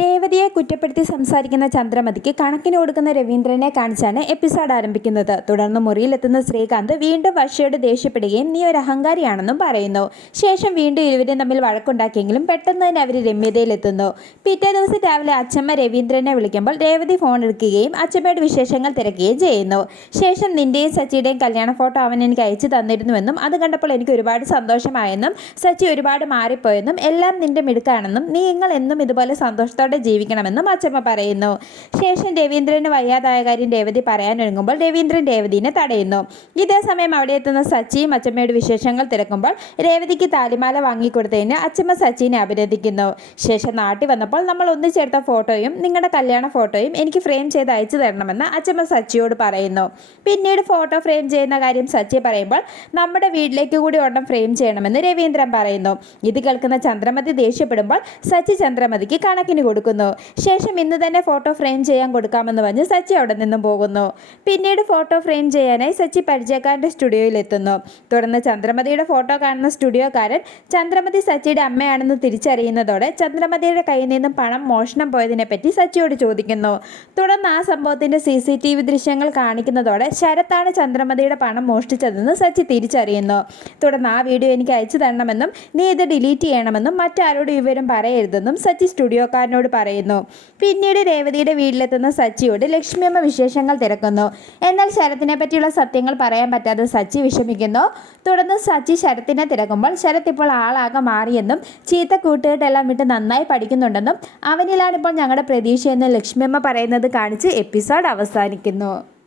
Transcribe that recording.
രേവതിയെ കുറ്റപ്പെടുത്തി സംസാരിക്കുന്ന ചന്ദ്രമതിക്ക് കണക്കിന് കൊടുക്കുന്ന രവീന്ദ്രനെ കാണിച്ചാണ് എപ്പിസോഡ് ആരംഭിക്കുന്നത്. തുടർന്ന് മുറിയിലെത്തുന്ന ശ്രീകാന്ത് വീണ്ടും വർഷയോട് ദേഷ്യപ്പെടുകയും നീ ഒരു അഹങ്കാരിയാണെന്നും പറയുന്നു. ശേഷം വീണ്ടും ഇരുവരും തമ്മിൽ വഴക്കുണ്ടാക്കിയെങ്കിലും പെട്ടെന്ന് തന്നെ അവർ രമ്യതയിലെത്തുന്നു. പിറ്റേ ദിവസം രാവിലെ അച്ഛമ്മ രവീന്ദ്രനെ വിളിക്കുമ്പോൾ രേവതി ഫോൺ എടുക്കുകയും അച്ഛമ്മയുടെ വിശേഷങ്ങൾ തിരക്കുകയും ചെയ്യുന്നു. ശേഷം നിന്റെയും സച്ചിയുടെയും കല്യാണ ഫോട്ടോ അവൻ എനിക്ക് അയച്ചു തന്നിരുന്നുവെന്നും അത് കണ്ടപ്പോൾ എനിക്ക് ഒരുപാട് സന്തോഷമായെന്നും സച്ചി ഒരുപാട് മാറിപ്പോയെന്നും എല്ലാം നിന്റെ മിടുക്കാണെന്നും നീ നിങ്ങൾ എന്നും ഇതുപോലെ സന്തോഷത്തോടെ ജീവിക്കണമെന്നും അച്ചമ്മ പറയുന്നു. ശേഷം രവീന്ദ്രന് വയ്യാതായ കാര്യം രേവതി പറയാനൊരുങ്ങുമ്പോൾ രവീന്ദ്രൻ രേവതിനെ തടയുന്നു. ഇതേ സമയം അവിടെ എത്തുന്ന സച്ചിയും അച്ചമ്മയുടെ വിശേഷങ്ങൾ തിരക്കുമ്പോൾ രേവതിക്ക് താലിമാല വാങ്ങിക്കൊടുത്തതിന് അച്ചമ്മ സച്ചിനെ അഭിനന്ദിക്കുന്നു. ശേഷം നാട്ടിൽ വന്നപ്പോൾ നമ്മൾ ഒന്നിച്ചെടുത്ത ഫോട്ടോയും നിങ്ങളുടെ കല്യാണ ഫോട്ടോയും എനിക്ക് ഫ്രെയിം ചെയ്ത് അയച്ചു തരണമെന്ന് അച്ചമ്മ സച്ചിയോട് പറയുന്നു. പിന്നീട് ഫോട്ടോ ഫ്രെയിം ചെയ്യുന്ന കാര്യം സച്ചി പറയുമ്പോൾ നമ്മുടെ വീട്ടിലേക്ക് കൂടി ഒരെണ്ണം ഫ്രെയിം ചെയ്യണമെന്ന് രവീന്ദ്രൻ പറയുന്നു. ഇത് കേൾക്കുന്ന ചന്ദ്രമതി ദേഷ്യപ്പെടുമ്പോൾ സച്ചി ചന്ദ്രമതിക്ക് കണക്കിന് കൊടുക്കുന്നു. ശേഷം ഇന്ന് തന്നെ ഫോട്ടോ ഫ്രെയിം ചെയ്യാൻ കൊടുക്കാമെന്ന് പറഞ്ഞ് സച്ചി അവിടെ നിന്നും പോകുന്നു. പിന്നീട് ഫോട്ടോ ഫ്രെയിം ചെയ്യാനായി സച്ചി പരിചയക്കാരന്റെ സ്റ്റുഡിയോയിൽ എത്തുന്നു. തുടർന്ന് ചന്ദ്രമതിയുടെ ഫോട്ടോ കാണുന്ന സ്റ്റുഡിയോക്കാരൻ ചന്ദ്രമതി സച്ചിയുടെ അമ്മയാണെന്ന് തിരിച്ചറിയുന്നതോടെ ചന്ദ്രമതിയുടെ കയ്യിൽ നിന്നും പണം മോഷണം പോയതിനെ പറ്റി സച്ചിയോട് ചോദിക്കുന്നു. തുടർന്ന് ആ സംഭവത്തിന്റെ സി സി ടി വി ദൃശ്യങ്ങൾ കാണിക്കുന്നതോടെ ശരത്താണ് ചന്ദ്രമതിയുടെ പണം മോഷ്ടിച്ചതെന്ന് സച്ചി തിരിച്ചറിയുന്നു. തുടർന്ന് ആ വീഡിയോ എനിക്ക് അയച്ചു തരണമെന്നും നീ ഇത് ഡിലീറ്റ് ചെയ്യണമെന്നും മറ്റാരോടും വിവരം പറയരുതെന്നും സച്ചി സ്റ്റുഡിയോക്കാരനോട് പറയുന്നു. പിന്നീട് രേവതിയുടെ വീട്ടിലെത്തുന്ന സച്ചിയോട് ലക്ഷ്മിയമ്മ വിശേഷങ്ങൾ തിരക്കുന്നു. എന്നാൽ ശരത്തിനെ പറ്റിയുള്ള സത്യങ്ങൾ പറയാൻ പറ്റാതെ സച്ചി വിഷമിക്കുന്നു. തുടർന്ന് സച്ചി ശരത്തിനെ തിരക്കുമ്പോൾ ശരത് ഇപ്പോൾ ആളാകെ മാറിയെന്നും ചീത്ത കൂട്ടുകെട്ടെല്ലാം വിട്ട് നന്നായി പഠിക്കുന്നുണ്ടെന്നും അവനിലാണിപ്പോൾ ഞങ്ങളുടെ പ്രതീക്ഷയെന്ന് ലക്ഷ്മിയമ്മ പറയുന്നത് കാണിച്ച് എപ്പിസോഡ് അവസാനിക്കുന്നു.